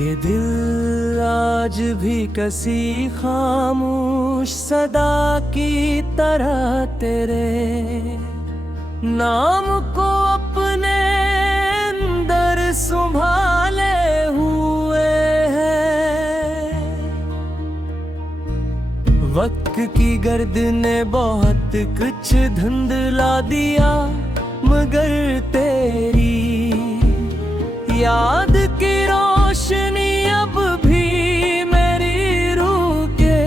ये दिल आज भी कसी खामोश सदा की तरह तेरे नाम को अपने अंदर संभाले हुए है। वक्त की गर्द ने बहुत कुछ धुंधला दिया, मगर तेरी याद की रोशनी अब भी मेरी रूह के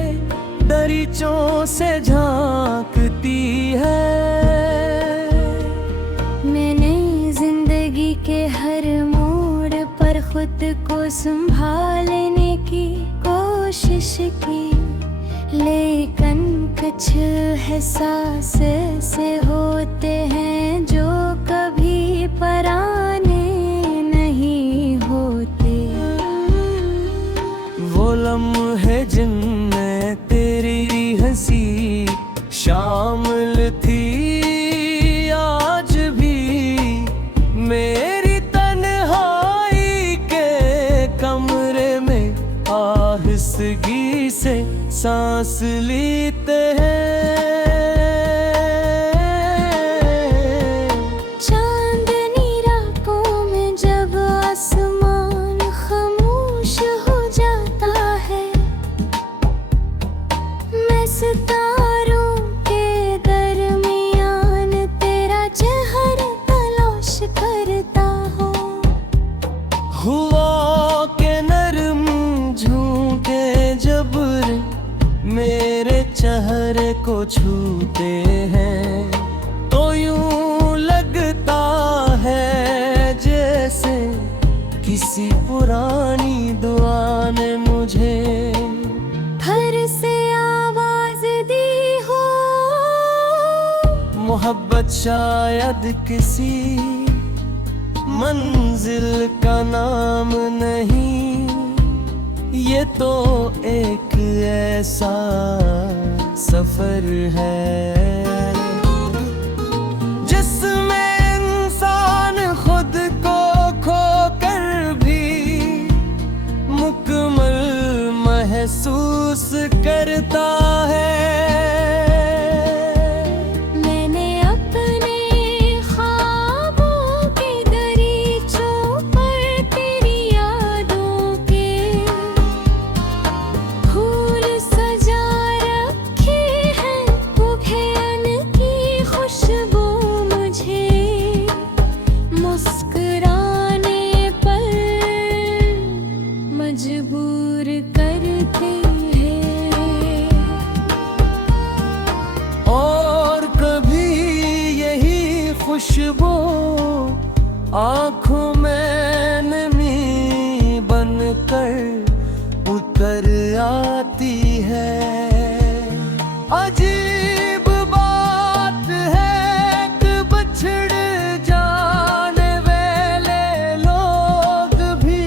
दरीचों से झांकती है। मैंने जिंदगी के हर मोड़ पर खुद को संभालने की कोशिश की, लेकिन कुछ एहसास से होते हैं जो कभी पराने नहीं होते। वो लम्हे जिनमें तेरी हंसी शामिल थी, आज भी मेरी तन्हाई के कमरे में आहिस्तगी से सांस लेते हैं। चांदनी रातों में जब आसमान खामोश हो जाता है, मैं सितारों के दरमियान तेरा चेहरा तलाश करता हूँ। हुआ के नरम झूठे जब मेरे चेहरे को छूते हैं, तो यूं लगता है जैसे किसी पुरानी दुआ ने मुझे फिर से आवाज दी हो। मोहब्बत शायद किसी मंजिल का नाम नहीं, ये तो एक ऐसा सफर है जिसमें इंसान खुद को खोकर भी मुकम्मल महसूस करता है। मैंने अपने ख्वाबों की दरीचों पर तेरी यादों के फूल सजा रखे हैं, उभयन की खुशबू मुझे मुस्कुराने पर मजबूर करते हैं। और कभी यही खुशबू आँखों में नमी बनकर उतर आती है। अजीब बात है कि बिछड़ जाने वाले लोग भी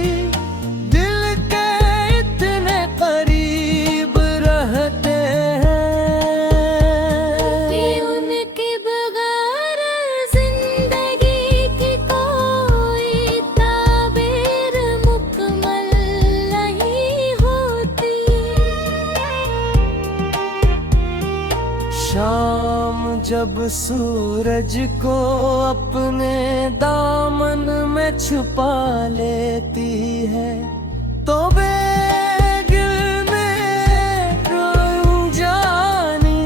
दिल के इतने करीब रहते हैं। उनके बगैर जिंदगी की कोई ताबीर मुकम्मल नहीं होती। शाम जब सूरज को अपने दामन में छुपा लेती है, तो बेगिल में जानी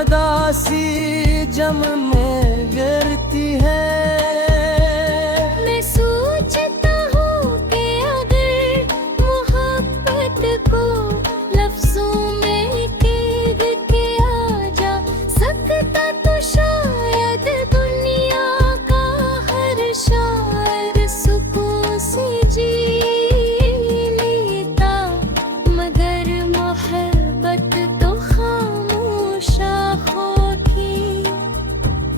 अदासी जम में गिरती है। मैं सोचता हूँ कि अगर मोहब्बत को लफ्जों में कैद किया जा सकता, तो शायद दुनिया का हर शायर सुकून से जी लेता। मगर मोहब्बत तो खामोश आँखों की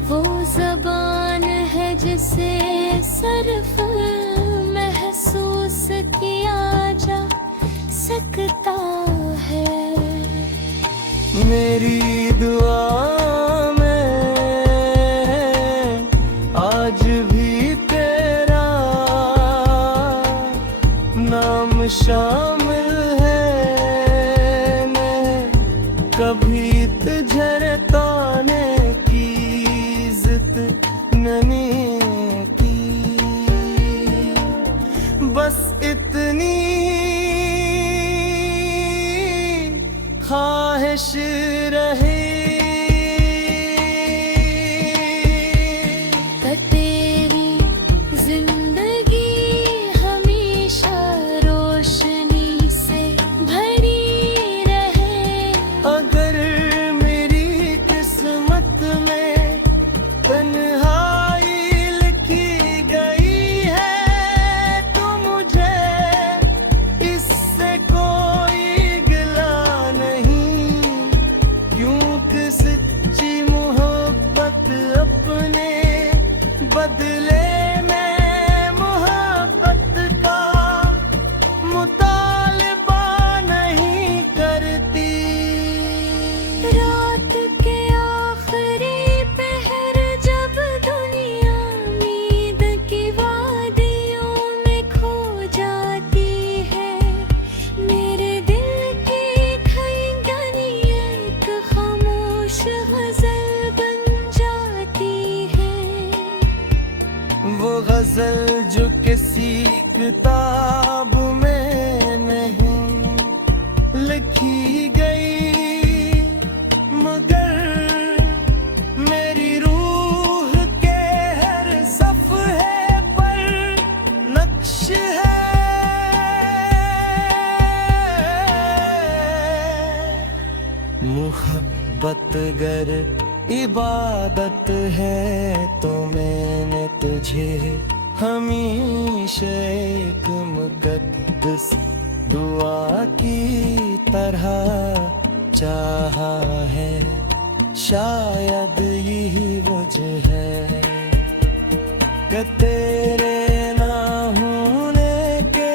वो ज़बान है जिसे सिर्फ महसूस किया जा सकता है। मेरी दुआ में आज भी तेरा नाम शामिल है मैं कभी झरताने की जिद ननी की, बस इतनी ख्वाहिश रही तेरी जिंदगी हमेशा रोशनी से भरी रहे। अगर मेरी किस्मत में तन्हाई लिखी गई है तो मुझे इससे कोई गिला नहीं, क्योंकि सच्ची मोहब्बत अपने बदले में मोहब्बत का मुतालबा नहीं करती। रात के आखिरी पहर जब दुनिया नींद की वादियों में खो जाती है, मेरे दिल की धड़कन एक खामोश गजल बन जाती है। वो गजल जो किसी किताब में नहीं लिखी गई, मगर मेरी रूह के हर सफ़हे पर नक्श है। मोहब्बत गर इबादत है तो मैंने तुझे हमेशा एक मुकद्दस दुआ की तरह चाहा है। शायद यही वजह है कि तेरे ना होने के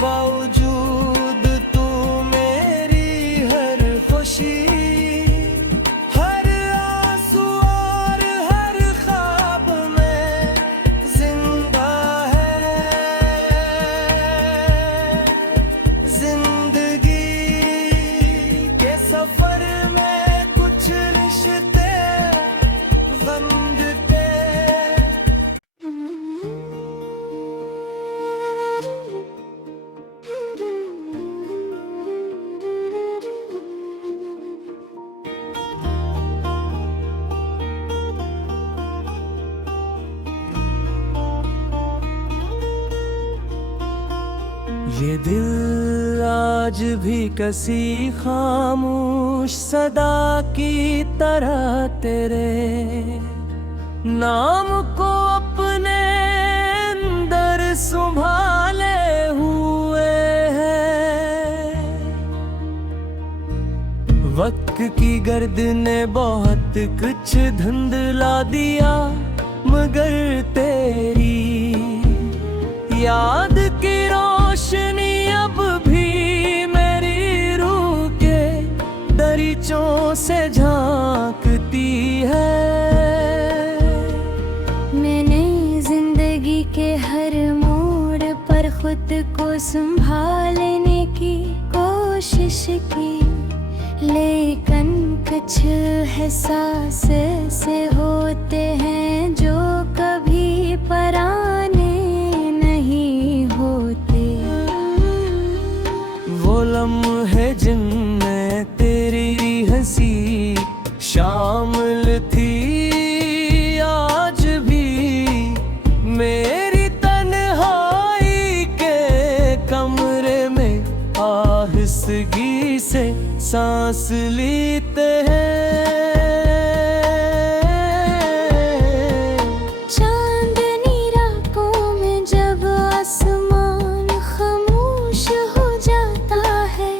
बावजूद तू मेरी हर खुशी, हर आंसू और हर ख्वाब में जिंदा है। जिंदगी के सफर में कुछ रिश्ते गम देते। ये दिल आज भी कसी खामोश सदा की तरह तेरे नाम को अपने अंदर संभाले हुए है। वक्त की गर्द ने बहुत कुछ धुंधला दिया, मगर तेरी याद की रोशनी अब भी मेरी रूह के दरीचों से झांकती है। मैंने जिंदगी के हर मोड़ पर खुद को संभालने की कोशिश की, लेकिन कुछ एहसास से होते हैं जो कभी पराने नहीं होते। वो लम्हे जिनमें तेरी हंसी शामिल थी, आज भी मेरी तन्हाई के कमरे में आहिस्तगी से सांस लेते हैं। चांदनी रातों में जब आसमान खामोश हो जाता है,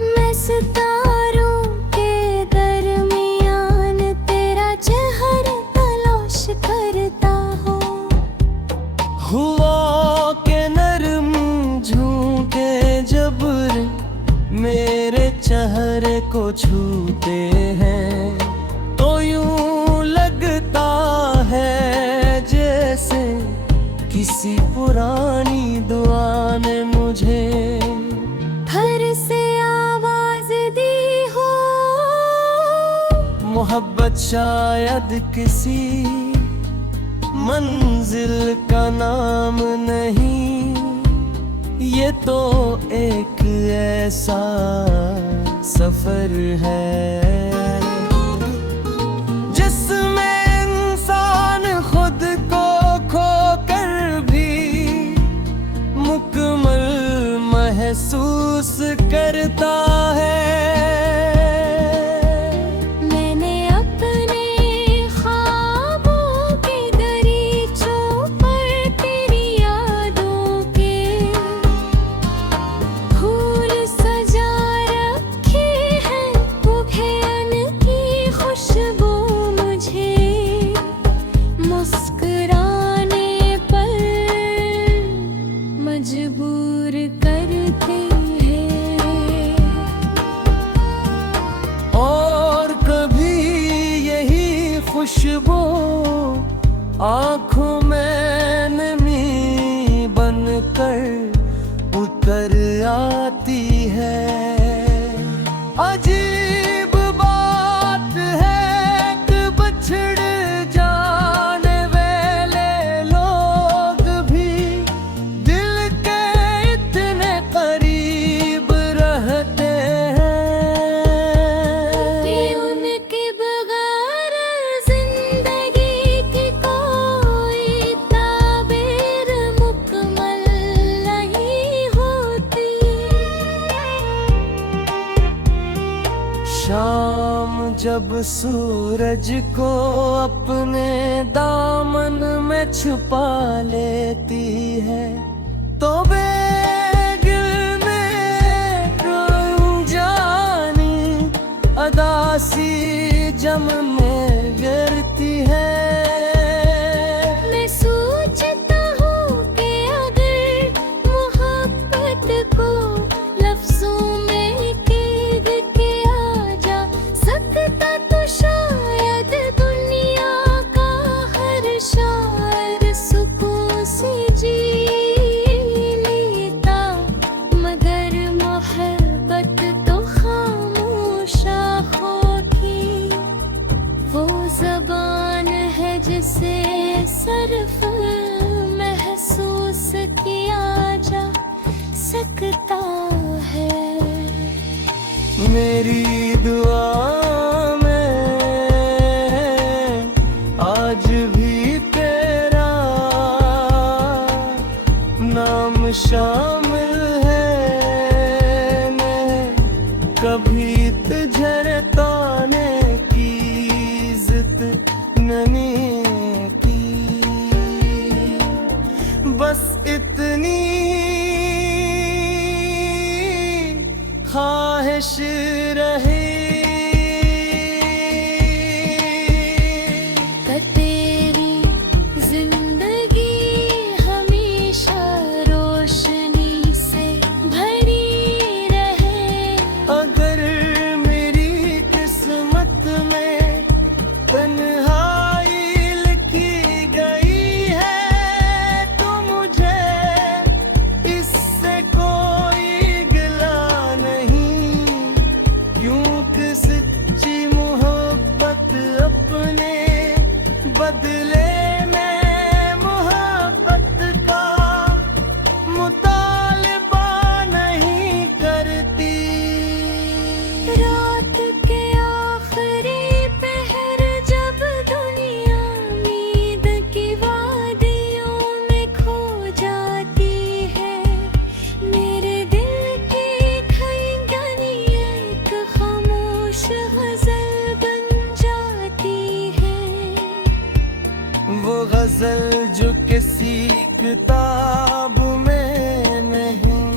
मैं सितारों के दरमियान तेरा चेहरा तलाश करता हूँ। हुआ के नरम झूठे जबर मेरे चेहरे को छूते हैं तो यूं लगता है जैसे किसी पुरानी मोहब्बत शायद किसी मंजिल का नाम नहीं, ये तो एक ऐसा सफर है जिसमें इंसान खुद को खोकर भी मुकम्मल महसूस करता है। मैंने अपने ख्वाबों के दरीचों पर तेरी यादों के फूल सजा रखे हैं, उभयन की खुशबू मुझे मुस्कुराने पर मजबूर करते हैं। और कभी यही खुशबू आंखों में नमी बनकर उतर आती है। अजीब बात है कि बिछड़ जाने वाले लोग भी दिल के इतने करीब रहते हैं। उनके बगैर जिंदगी की कोई ताबीर मुकम्मल नहीं होती। शाम जब सूरज को अपने दामन में छुपा लेती है, तो बेगिल में जानी अदासी जम में गिरती है। मैं सोचता हूँ कि अगर मोहब्बत को लफ्जों में कैद किया जा सकता तो शायद दुनिया का हर शायर सुकून से जी लेता, मगर मोहब्बत तो खामोश आँखों की वो ज़बान है जिसे सिर्फ महसूस किया जा सकता है। मेरी दुआ में आज भी तेरा नाम शामिल है। मैं कभी तुझे ताने की जिद नहीं की, बस इतनी ख्वाहिश रही कि तेरी जिंदगी हमेशा रोशनी से भरी रहे। अगर मेरी किस्मत में तन्हाई लिखी गई है, तो मुझे इससे कोई गिला नहीं, क्योंकि सच्ची मोहब्बत अपने बदले में मोहब्बत का मुतालबा नहीं करती। रात के आखिरी पहर जब दुनिया नींद की वादियों में खो जाती है, मेरे दिल की धड़कन एक खामोश गजल बन जाती है। वो गजल जो किसी किताब में नहीं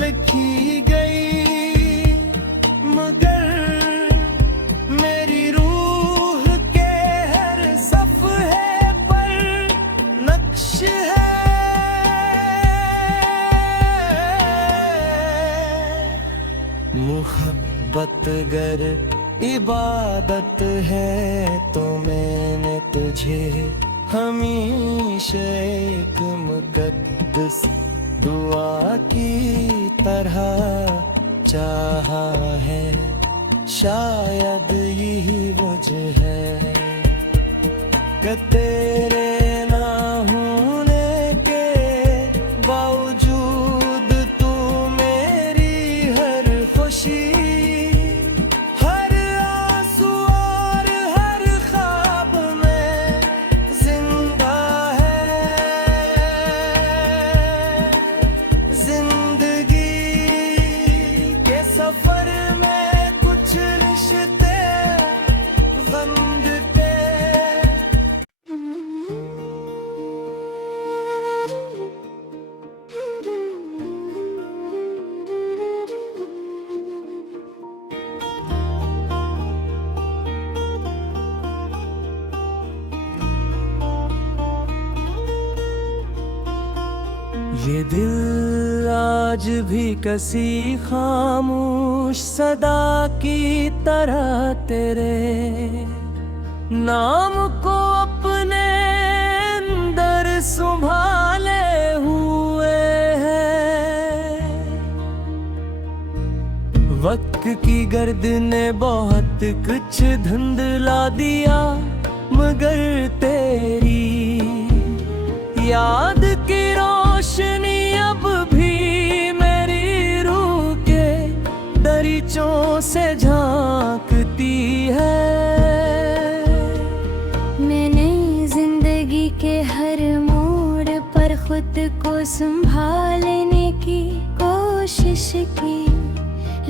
लिखी गई, मगर मेरी रूह के हर सफ़हे पर नक्श है। मोहब्बत गर इबादत है तो मैंने तुझे हमेशा एक मुकद्दस दुआ की तरह चाहा है। शायद यही वजह है कि तेरे ना होने के बावजूद तू मेरी हर खुशी, हर आंसू और हर ख्वाब में जिंदा है। जिंदगी के सफर में कुछ रिश्ते गम पे ये दिल आज भी कसी खामोश सदा की तरह तेरे नाम को अपने अंदर संभाले हुए है। वक्त की गर्द ने बहुत कुछ धुंधला दिया, मगर तेरी याद की रोशनी अब भी मेरी रूह के दरीचों से झांकती है। मैंने जिंदगी के हर मोड़ पर खुद को संभालने की कोशिश की,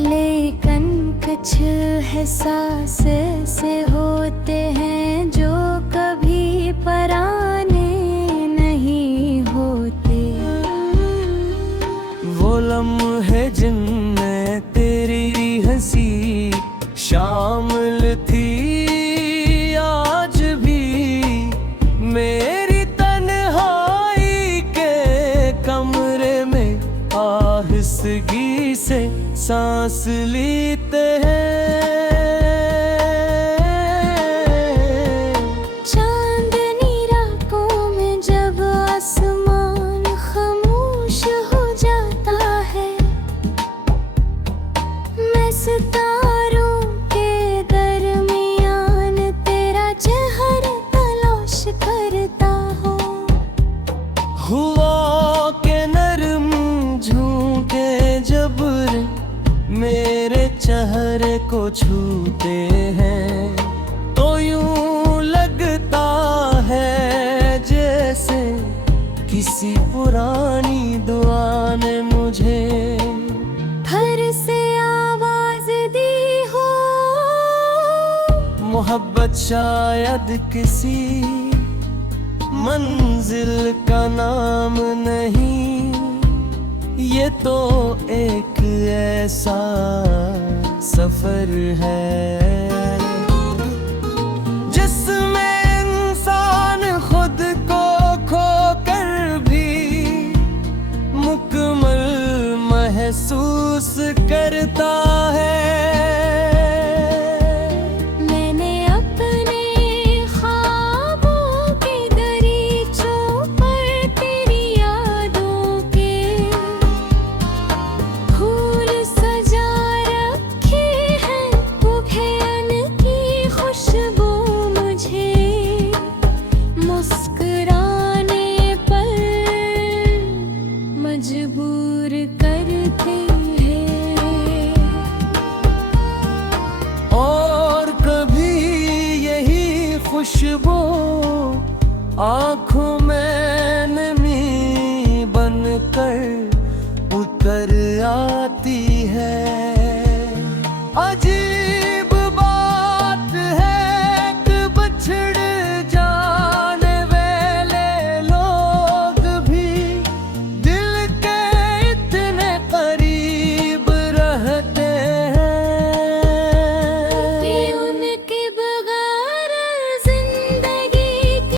लेकिन कुछ एहसास से होते हैं जो कभी पराने नहीं होते। वो लम्हे जिनमें तेरी हंसी शामिल थी, आज भी मेरी तन्हाई के कमरे में आहिस्तगी से सांस लेते हैं। चांदनी रातों में जब आसमान खामोश हो जाता है, मैं सितारों के दरमियान तेरा चेहरा तलाश करता हूँ। हुआ के नरम झोंके जब मेरे चेहरे को छूते हैं, तो यूं लगता है जैसे किसी पुरानी दुआ ने मुझे घर से आवाज दी हो। मोहब्बत शायद किसी मंजिल का नाम नहीं, ये तो एक ऐसा सफर है जिसमें इंसान खुद को खोकर भी मुकम्मल महसूस करता है। मैंने अपने ख्वाबों की दरीचों पर तेरी यादों के फूल सजा रखे हैं। उभयन की खुशबू मुझे मुस्कुराने पर मजबूर करते हैं। और कभी यही खुशबू आंखों में नमी बनकर उतर आती